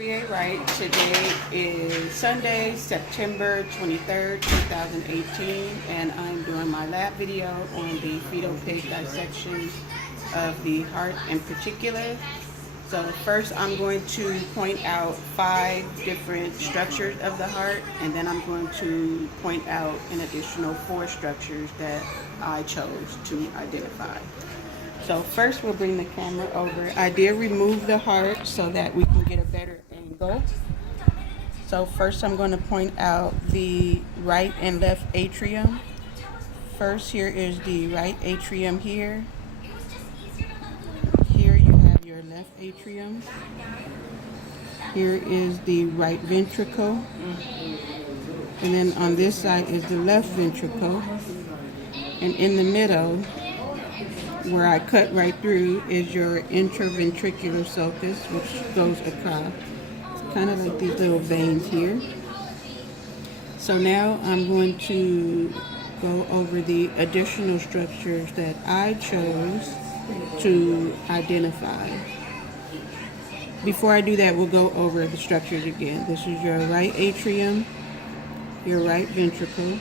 Create Right. Today is Sunday, September 23rd, 2018, and I'm doing my lab video on the fetal pig dissection of the heart in particular. So first I'm going to point out 5 different structures of the heart, and then I'm going to point out an additional 4 structures that I chose to identify. So first we'll bring the camera over. I did remove the heart so that we can get a better angle. So first I'm going to point out the right and left atrium. First, here is the right atrium here. Here you have your left atrium. Here is the right ventricle. And then on this side is the left ventricle. And in the middle, where I cut right through, is your intraventricular sulcus, which goes across. It's kind of like these little veins here. So now I'm going to go over the additional structures that I chose to identify. Before I do that, we'll go over the structures again. This is your right atrium, your right ventricle,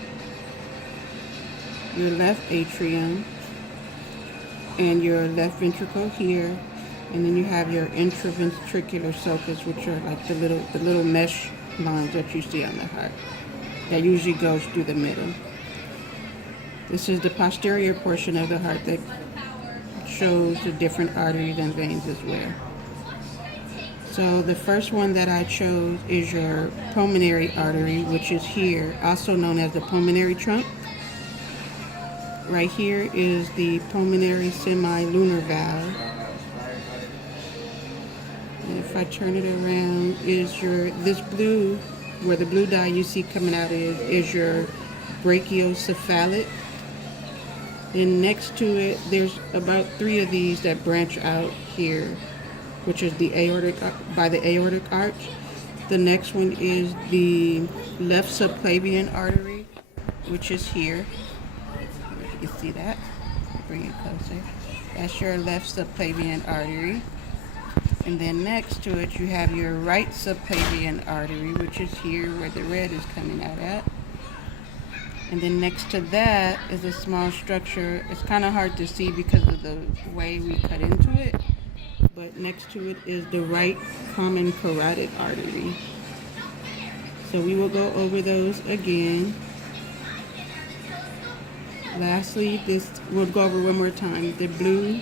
your left atrium, and your left ventricle here, and then you have your intraventricular sulcus, which are like the little mesh lines that you see on the heart. That usually goes through the middle. This is the posterior portion of the heart that shows the different arteries and veins as well. So the first one that I chose is your pulmonary artery, which is here, also known as the pulmonary trunk. Right here is the pulmonary semilunar valve. And if I turn it around, is this blue, where the blue dye you see coming out is your brachiocephaly. Then next to it, there's about 3 of these that branch out here, which is the aortic, by the aortic arch. The next one is the left subclavian artery, which is here. You can see that. Bring it closer. That's your left subclavian artery. And then next to it, you have your right subclavian artery, which is here where the red is coming out at. And then next to that is a small structure. It's kind of hard to see because of the way we cut into it. But next to it is the right common carotid artery. So we will go over those again. Lastly, we'll go over one more time. The blue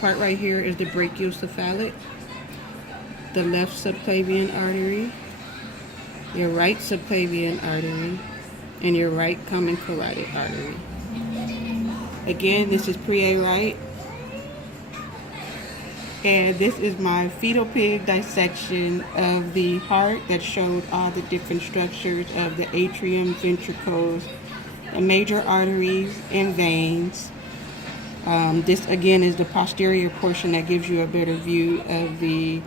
part right here is the brachiocephalic, the left subclavian artery, your right subclavian artery, and your right common carotid artery. Again, this is Create Right, and this is my fetal pig dissection of the heart that showed all the different structures of the atrium, ventricles, the major arteries and veins. This again is the posterior portion that gives you a better view of the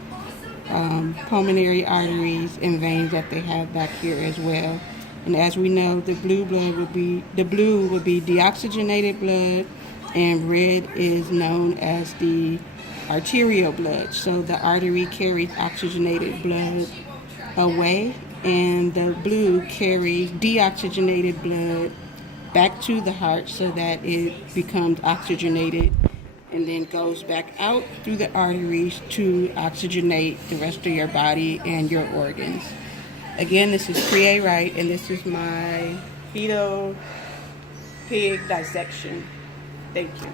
pulmonary arteries and veins that they have back here as well. And as we know, the blue would be deoxygenated blood, and red is known as the arterial blood. So the artery carries oxygenated blood away, and the blue carries deoxygenated blood back to the heart so that it becomes oxygenated and then goes back out through the arteries to oxygenate the rest of your body and your organs. Again, this is Create Right, and this is my fetal pig dissection. Thank you.